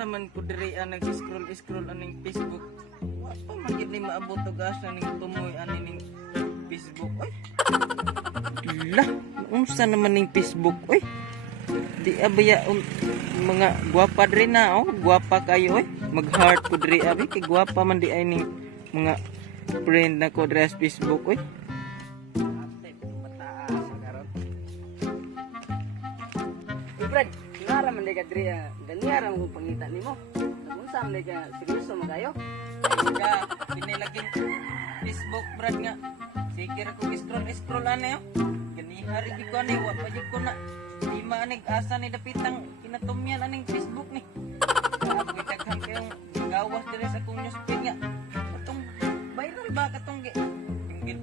raman ko diri nag-scroll aning Facebook. Wa pa man gid ni maabot og asa ning tumoy aning Facebook. Oy. Lah, unsa naman ning Facebook? Oy. Di abaya mga gwapa diri na, oh. Gwapa kayo oy. Mag-heart ko diri abi kay gwapa man di ay ning mga friend na ko diri sa Facebook oy. Brad, sinara man ka diri, ganyan ang pangita nimo. Unsa man ka seryoso magayo? Ka kinilagin Facebook brad nga. Sige ra ko scroll ane oh. Ganihari di ko ani wa pa jud ko na. Di maanig asa ni dapitang kinatumyan aning Facebook ni. Ako daghan kayong gawas diri sa akong newsfeed nga. Katong viral ba katong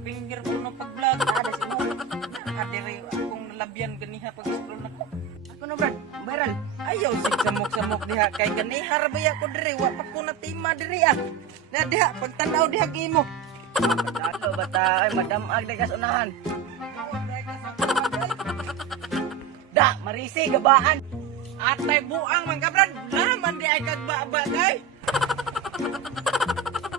pinggir ko no pag-vlog. Ada si mo. Diri akong nalabyan ganiha pag scroll na ko. Ako no Brad, viral. Ayaw sig samok-samok diha kay ganihar ba ko diri wa pa ko natima diri ah. Na diha pagtanaw diha gimo. Dato bata ay madamag na kas unahan. Da, marisi gabaan. Atay buang man ka brad. Naman di ay kagbaba kay.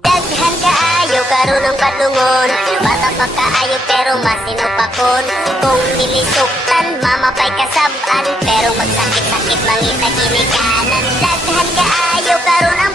Daghan kaayo karon ang padungon. Bata pa kaayo pero masino pa kon. Kung nilisuktan mamapay kasaban pero magsakit-sakit mangita ginikanan. Daghan kaayo karon ang